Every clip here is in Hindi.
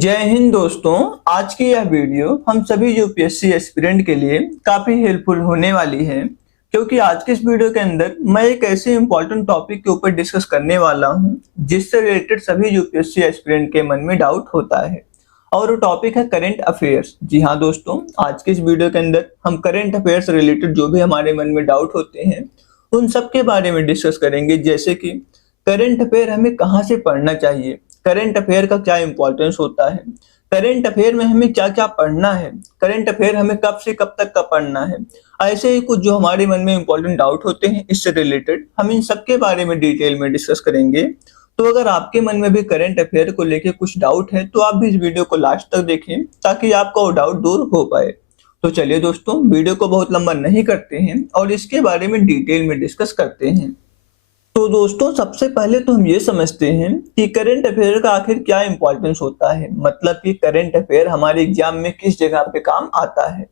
जय हिंद दोस्तों। आज की यह वीडियो हम सभी यूपीएससी एस्पिरेंट के लिए काफी हेल्पफुल होने वाली है, क्योंकि आज के इस वीडियो के अंदर मैं एक ऐसे इंपॉर्टेंट टॉपिक के ऊपर डिस्कस करने वाला हूं जिससे रिलेटेड सभी यूपीएससी एस्पिरेंट के मन में डाउट होता है, और वो टॉपिक है करंट अफेयर्स। जी हाँ दोस्तों, आज के इस वीडियो के अंदर हम करंट अफेयर्स रिलेटेड जो भी हमारे मन में डाउट होते हैं उन सब के बारे में डिस्कस करेंगे, जैसे कि करंट अफेयर हमें कहाँ से पढ़ना चाहिए, करंट अफेयर का क्या इंपॉर्टेंस होता है, करंट अफेयर में हमें क्या क्या पढ़ना है, करंट अफेयर हमें कब से कब तक का पढ़ना है। ऐसे ही कुछ जो हमारे मन में इंपॉर्टेंट डाउट होते हैं इससे रिलेटेड हम इन सब के बारे में डिटेल में डिस्कस करेंगे। तो अगर आपके मन में भी करंट अफेयर को लेके कुछ डाउट है तो आप भी इस वीडियो को लास्ट तक देखें ताकि आपका वो डाउट दूर हो पाए। तो चलिए दोस्तों, वीडियो को बहुत लंबा नहीं करते हैं और इसके बारे में डिटेल में डिस्कस करते हैं। तो दोस्तों, सबसे पहले तो हम ये समझते हैं कि करंट अफेयर का आखिर क्या इंपॉर्टेंस होता है, मतलब कि करंट अफेयर हमारे एग्जाम में किस जगह पे काम आता है।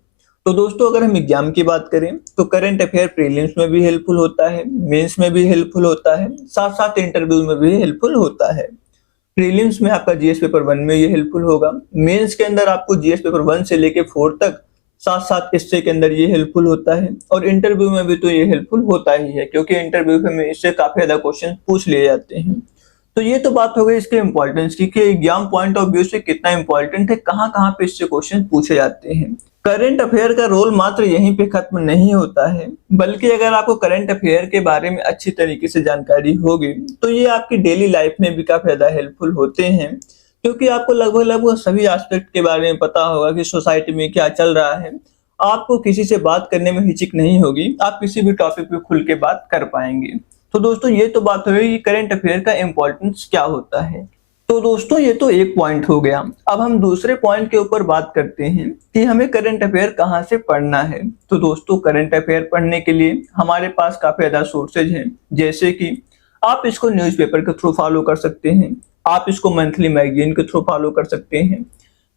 तो दोस्तों, अगर हम एग्जाम की बात करें तो करंट अफेयर प्रीलिम्स में भी हेल्पफुल होता है, मेंस में भी हेल्पफुल होता है, साथ साथ इंटरव्यू में भी हेल्पफुल होता है। प्रीलिम्स में आपका जीएस पेपर 1 में ये हेल्पफुल होगा, मेंस के अंदर आपको जीएस पेपर 1 से लेके 4 तक, साथ साथ इससे के अंदर ये हेल्पफुल होता है, और इंटरव्यू में भी तो ये हेल्पफुल होता ही है, क्योंकि इंटरव्यू में इससे काफी ज्यादा क्वेश्चन पूछ लिए जाते हैं। तो ये तो बात हो गई इसके इंपॉर्टेंस की कि एग्जाम पॉइंट ऑफ व्यू से कितना इंपॉर्टेंट है, कहाँ कहाँ पे इससे क्वेश्चन पूछे जाते हैं। करंट अफेयर का रोल मात्र यहीं पे खत्म नहीं होता है, बल्कि अगर आपको करंट अफेयर के बारे में अच्छी तरीके से जानकारी होगी तो ये आपकी डेली लाइफ में भी काफी ज्यादा हेल्पफुल होते हैं, क्योंकि आपको लगभग लगभग सभी एस्पेक्ट के बारे में पता होगा कि सोसाइटी में क्या चल रहा है। आपको किसी से बात करने में हिचक नहीं होगी, आप किसी भी टॉपिक पे खुल के बात कर पाएंगे। तो दोस्तों, ये तो बात हुई कि करंट अफेयर का इंपॉर्टेंस क्या होता है। तो दोस्तों, ये तो एक पॉइंट हो गया। अब हम दूसरे पॉइंट के ऊपर बात करते हैं कि हमें करंट अफेयर कहाँ से पढ़ना है। तो दोस्तों, करंट अफेयर पढ़ने के लिए हमारे पास काफी ज्यादा सोर्सेज हैं, जैसे कि आप इसको न्यूज़पेपर के थ्रू फॉलो कर सकते हैं, आप इसको मंथली मैगजीन के थ्रू फॉलो कर सकते हैं,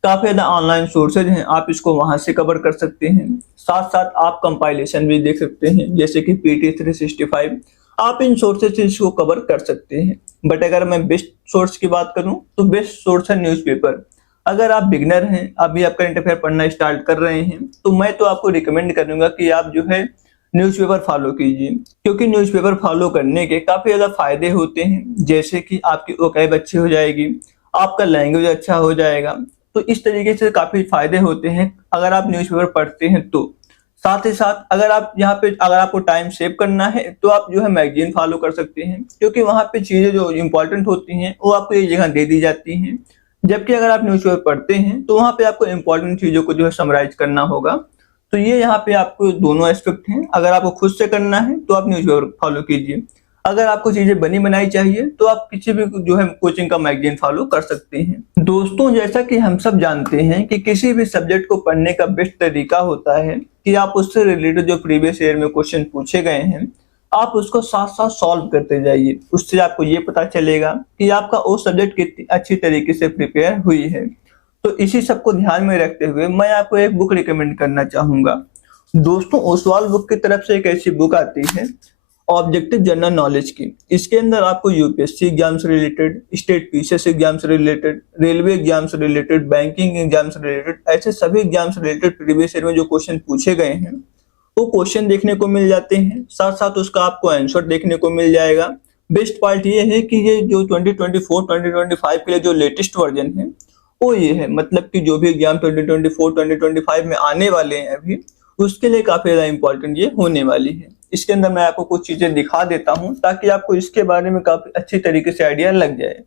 काफी ज्यादा ऑनलाइन सोर्सेज हैं, आप इसको वहां से कवर कर सकते हैं। साथ साथ आप कंपाइलेशन भी देख सकते हैं, जैसे कि पीटी 365, आप इन सोर्सेज से इसको कवर कर सकते हैं। बट अगर मैं बेस्ट सोर्स की बात करूं तो बेस्ट सोर्स है न्यूज़पेपर। अगर आप बिगनर हैं, अभी आप करंट अफेयर पढ़ना स्टार्ट कर रहे हैं, तो मैं तो आपको रिकमेंड करूंगा कि आप जो है न्यूज़पेपर फॉलो कीजिए, क्योंकि न्यूज़पेपर फॉलो करने के काफी ज्यादा फायदे होते हैं, जैसे कि आपकी वोकैब अच्छी हो जाएगी, आपका लैंग्वेज अच्छा हो जाएगा। तो इस तरीके से काफी फायदे होते हैं अगर आप न्यूज़पेपर पढ़ते हैं तो। साथ ही साथ अगर आप यहाँ पे अगर आपको टाइम सेव करना है तो आप जो है मैगजीन फॉलो कर सकते हैं, क्योंकि वहां पे चीजें जो इंपॉर्टेंट होती हैं वो आपको एक जगह दे दी जाती हैं। जबकि अगर आप न्यूज़पेपर पढ़ते हैं तो वहां पे आपको इंपॉर्टेंट चीजों को जो है समराइज करना होगा। तो ये यहाँ पे आपको दोनों एस्पेक्ट हैं। अगर आपको खुद से करना है तो आप न्यूज़पेपर फॉलो कीजिए, अगर आपको चीजें बनी बनाई चाहिए तो आप किसी भी जो है कोचिंग का मैगजीन फॉलो कर सकते हैं। दोस्तों, जैसा कि हम सब जानते हैं कि किसी भी सब्जेक्ट को पढ़ने का बेस्ट तरीका होता है कि आप उससे रिलेटेड जो प्रीवियस ईयर में क्वेश्चन पूछे गए हैं आप उसको साथ साथ सॉल्व करते जाइए। उससे आपको ये पता चलेगा कि आपका वो सब्जेक्ट कितनी अच्छी तरीके से प्रिपेयर हुई है। तो इसी सब को ध्यान में रखते हुए मैं आपको एक बुक रिकमेंड करना चाहूंगा। दोस्तों, ओसवाल बुक की तरफ से एक ऐसी बुक आती है ऑब्जेक्टिव जनरल नॉलेज की। इसके अंदर आपको यूपीएससी एग्जाम से रिलेटेड, स्टेट पीसीएस एग्जाम से रिलेटेड, रेलवे एग्जाम से रिलेटेड, बैंकिंग एग्जाम से रिलेटेड, ऐसे सभी एग्जाम से रिलेटेड प्रीवियस ईयर में जो क्वेश्चन पूछे गए हैं वो क्वेश्चन देखने को मिल जाते हैं, साथ साथ उसका आपको आंसर देखने को मिल जाएगा। बेस्ट पार्ट ये है कि ये जो 2024-2025 के लिए जो लेटेस्ट वर्जन है वो ये है, मतलब कि जो भी एग्जाम 2024-2025 में आने वाले हैं अभी, उसके लिए काफी ज्यादा इंपॉर्टेंट ये होने वाली है। इसके अंदर मैं आपको कुछ चीजें दिखा देता हूं ताकि आपको इसके बारे में काफी अच्छी तरीके से आइडिया लग जाए।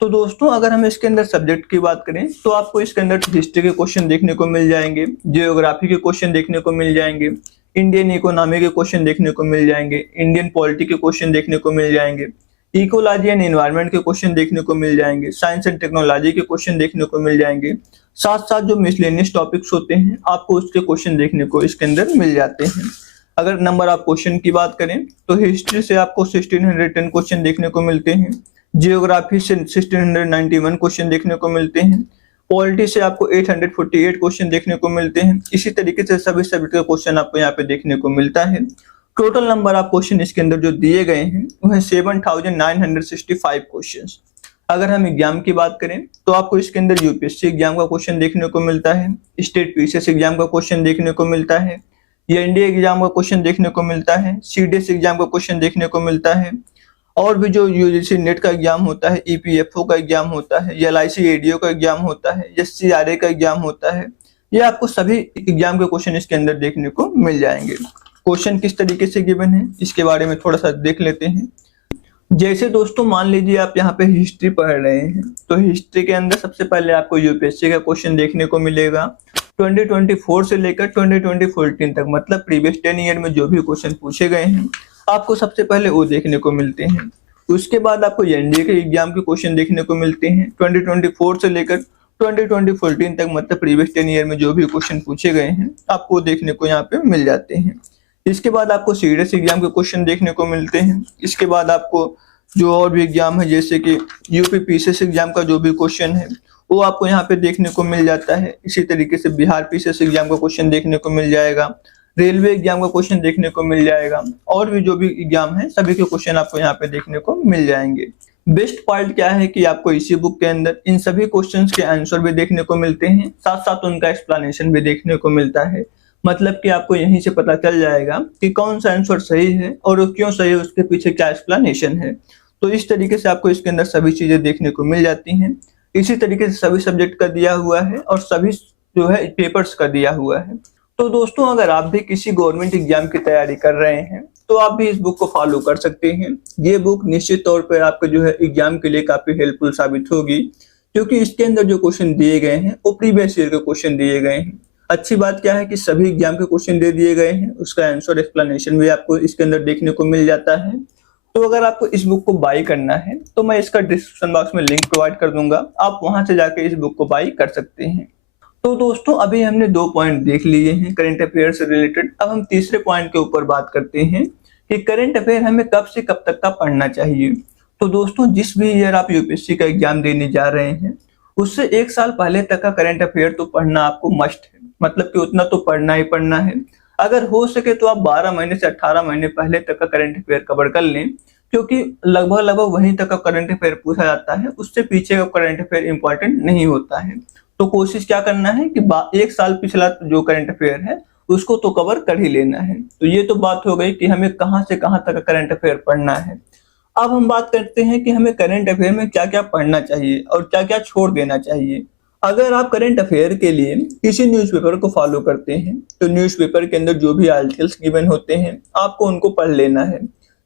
तो दोस्तों, अगर हम इसके अंदर सब्जेक्ट की बात करें तो आपको इसके अंदर हिस्ट्री के क्वेश्चन देखने को मिल जाएंगे, जियोग्राफी के क्वेश्चन देखने को मिल जाएंगे, इंडियन इकोनॉमी के क्वेश्चन देखने को मिल जाएंगे, इंडियन पॉलिटी के क्वेश्चन देखने को मिल जाएंगे, इकोलॉजी एंड एनवायरनमेंट के क्वेश्चन देखने को मिल जाएंगे, साइंस एंड टेक्नोलॉजी के क्वेश्चन देखने को मिल जाएंगे। साथ साथ जो मिसलेनियस टॉपिक्स होते हैं आपको उसके क्वेश्चन देखने को इसके अंदर मिल जाते हैं। अगर नंबर ऑफ क्वेश्चन की बात करें तो हिस्ट्री से आपको 1610 क्वेश्चन देखने को मिलते हैं, जियोग्राफी से 1691 क्वेश्चन देखने को मिलते हैं, पॉलिटी से आपको 848 क्वेश्चन देखने को मिलते हैं। इसी तरीके से सभी सब्जेक्ट का क्वेश्चन आपको यहाँ पे देखने को मिलता है। टोटल नंबर ऑफ क्वेश्चन इसके अंदर जो दिए गए हैं वो है 7965 क्वेश्चन। अगर हम एग्जाम की बात करें तो आपको इसके अंदर यूपीएससी एग्जाम का क्वेश्चन देखने को मिलता है, स्टेट पीसीएस एग्जाम का क्वेश्चन देखने को मिलता है, एनडीए एग्जाम का क्वेश्चन देखने को मिलता है, सीडीएस एग्जाम का क्वेश्चन देखने को मिलता है, और भी जो यूजीसी नेट का एग्जाम होता है, ईपीएफओ का एग्जाम होता है, एलआईसी एडीओ का एग्जाम होता है, एससीआरए का एग्जाम होता है। ये आपको सभी एग्जाम के क्वेश्चन इसके अंदर देखने को मिल जाएंगे। क्वेश्चन किस तरीके से गिवन है इसके बारे में थोड़ा सा देख लेते हैं। जैसे दोस्तों मान लीजिए आप यहाँ पे हिस्ट्री पढ़ रहे हैं, तो हिस्ट्री के अंदर सबसे पहले आपको यूपीएससी का क्वेश्चन देखने को मिलेगा 2024 से लेकर 2014 तक, मतलब प्रीवियस 10 ईयर में जो भी क्वेश्चन पूछे गए हैं आपको सबसे पहले वो देखने को मिलते हैं। उसके बाद आपको एनडीए के एग्जाम के क्वेश्चन देखने को मिलते हैं 2024 से लेकर 2014 तक, मतलब प्रीवियस 10 ईयर में जो भी क्वेश्चन पूछे गए हैं आपको देखने को यहाँ पे मिल जाते हैं। इसके बाद आपको सीडीएस एग्जाम के क्वेश्चन देखने को मिलते हैं। इसके बाद आपको जो और भी एग्जाम है जैसे कि यूपी पीसीएस एग्जाम का जो भी क्वेश्चन है वो आपको यहाँ पे देखने को मिल जाता है। इसी तरीके से बिहार पीसीएस एग्जाम का क्वेश्चन देखने को मिल जाएगा, रेलवे एग्जाम का क्वेश्चन देखने को मिल जाएगा, और भी जो भी एग्जाम है सभी के क्वेश्चन आपको यहाँ पे देखने को मिल जाएंगे। बेस्ट पॉइंट क्या है कि आपको इसी बुक के अंदर इन सभी क्वेश्चंस के आंसर भी देखने को मिलते हैं, साथ साथ उनका एक्सप्लेनेशन भी देखने को मिलता है। मतलब कि आपको यहीं से पता चल जाएगा कि कौन सा आंसर सही है और क्यों सही है, उसके पीछे क्या एक्सप्लेनेशन है। तो इस तरीके से आपको इसके अंदर सभी चीजें देखने को मिल जाती हैं। इसी तरीके से सभी सब्जेक्ट का दिया हुआ है और सभी जो है पेपर्स का दिया हुआ है। तो दोस्तों अगर आप भी किसी गवर्नमेंट एग्जाम की तैयारी कर रहे हैं तो आप भी इस बुक को फॉलो कर सकते हैं। ये बुक निश्चित तौर पर आपके जो है एग्जाम के लिए काफी हेल्पफुल साबित होगी, क्योंकि इसके अंदर जो क्वेश्चन दिए गए हैं वो प्रीवियस ईयर के क्वेश्चन दिए गए हैं। अच्छी बात क्या है कि सभी एग्जाम के क्वेश्चन दे दिए गए हैं, उसका आंसर एक्सप्लेनेशन भी आपको इसके अंदर देखने को मिल जाता है। तो अगर आपको इस बुक को बाई करना है तो मैं इसका डिस्क्रिप्शन बॉक्स में लिंक प्रोवाइड कर दूंगा, आप वहां से जाके इस बुक को बाई कर सकते हैं। तो दोस्तों अभी हमने 2 पॉइंट देख लिए हैं करंट अफेयर से रिलेटेड। अब हम तीसरे पॉइंट के ऊपर बात करते हैं कि करंट अफेयर हमें कब से कब तक का पढ़ना चाहिए। तो दोस्तों जिस भी ईयर आप यूपीएससी का एग्जाम देने जा रहे हैं उससे 1 साल पहले तक का करंट अफेयर तो पढ़ना आपको मस्ट है, मतलब कि उतना तो पढ़ना ही पढ़ना है। अगर हो सके तो आप 12 महीने से 18 महीने पहले तक का करंट अफेयर कवर कर लें, क्योंकि लगभग वहीं तक का करंट अफेयर पूछा जाता है, उससे पीछे का करंट अफेयर इंपॉर्टेंट नहीं होता है। तो कोशिश क्या करना है कि 1 साल पिछला जो करंट अफेयर है उसको तो कवर कर ही लेना है। तो ये तो बात हो गई कि हमें कहां से कहां तक का करंट अफेयर पढ़ना है। अब हम बात करते हैं कि हमें करंट अफेयर में क्या क्या पढ़ना चाहिए और क्या क्या छोड़ देना चाहिए। अगर आप करंट अफेयर के लिए किसी न्यूज़पेपर को फॉलो करते हैं तो न्यूज़पेपर के अंदर जो भी आर्टिकल्स गिवन होते हैं आपको उनको पढ़ लेना है,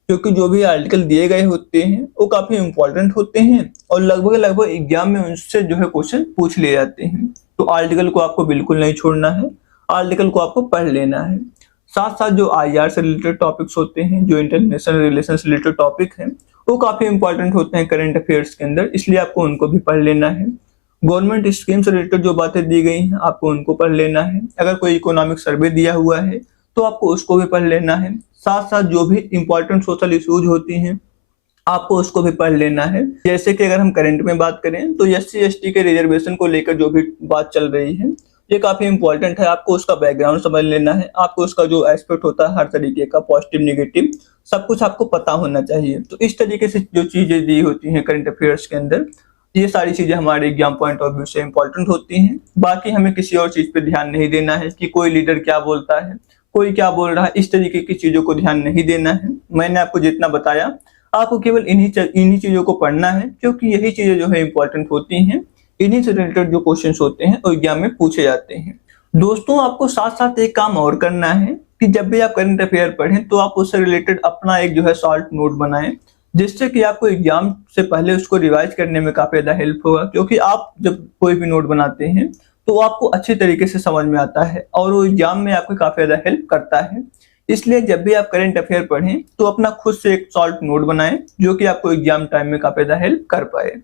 क्योंकि जो भी आर्टिकल दिए गए होते हैं वो काफी इंपॉर्टेंट होते हैं और लगभग एग्जाम में उनसे जो है क्वेश्चन पूछ लिए जाते हैं। तो आर्टिकल को आपको बिल्कुल नहीं छोड़ना है, आर्टिकल को आपको पढ़ लेना है। साथ साथ जो आईआर से रिलेटेड टॉपिक्स होते हैं, जो इंटरनेशनल रिलेशन से रिलेटेड टॉपिक हैं, वो काफी इंपॉर्टेंट होते हैं करंट अफेयर्स के अंदर, इसलिए आपको उनको भी पढ़ लेना है। गवर्नमेंट स्कीम से रिलेटेड जो बातें दी गई हैं आपको उनको पढ़ लेना है। अगर कोई इकोनॉमिक सर्वे दिया हुआ है तो आपको उसको भी पढ़ लेना है। साथ साथ जो भी इंपॉर्टेंट सोशल इश्यूज होती हैं आपको उसको भी पढ़ लेना है। जैसे कि अगर हम करंट में बात करें तो एससी एसटी के रिजर्वेशन को लेकर जो भी बात चल रही है ये काफी इंपॉर्टेंट है। आपको उसका बैकग्राउंड समझ लेना है, आपको उसका जो एस्पेक्ट होता है हर तरीके का, पॉजिटिव नेगेटिव, सब कुछ आपको पता होना चाहिए। तो इस तरीके से जो चीजें दी होती हैं करंट अफेयर्स के अंदर, ये सारी चीजें हमारे एग्जाम पॉइंट ऑफ व्यू से इंपॉर्टेंट होती हैं। बाकी हमें किसी और चीज पे ध्यान नहीं देना है कि कोई लीडर क्या बोलता है, कोई क्या बोल रहा है, इस तरीके की चीजों को ध्यान नहीं देना है। मैंने आपको जितना बताया आपको केवल इन्हीं चीजों को पढ़ना है, क्योंकि यही चीजें जो है इंपॉर्टेंट होती हैं। इन्हीं से रिलेटेड जो क्वेश्चंस होते हैं वो एग्जाम में पूछे जाते हैं। दोस्तों आपको साथ साथ एक काम और करना है कि जब भी आप करंट अफेयर पढ़ें तो आप उससे रिलेटेड अपना एक जो है शॉर्ट नोट बनाएं, जिससे कि आपको एग्जाम से पहले उसको रिवाइज करने में काफी ज्यादा हेल्प होगा। क्योंकि आप जब कोई भी नोट बनाते हैं तो आपको अच्छे तरीके से समझ में आता है और वो एग्जाम में आपको काफी ज्यादा हेल्प करता है। इसलिए जब भी आप करंट अफेयर पढ़ें तो अपना खुद से एक शॉर्ट नोट बनाएं जो कि आपको एग्जाम टाइम में काफी ज्यादा हेल्प कर पाए।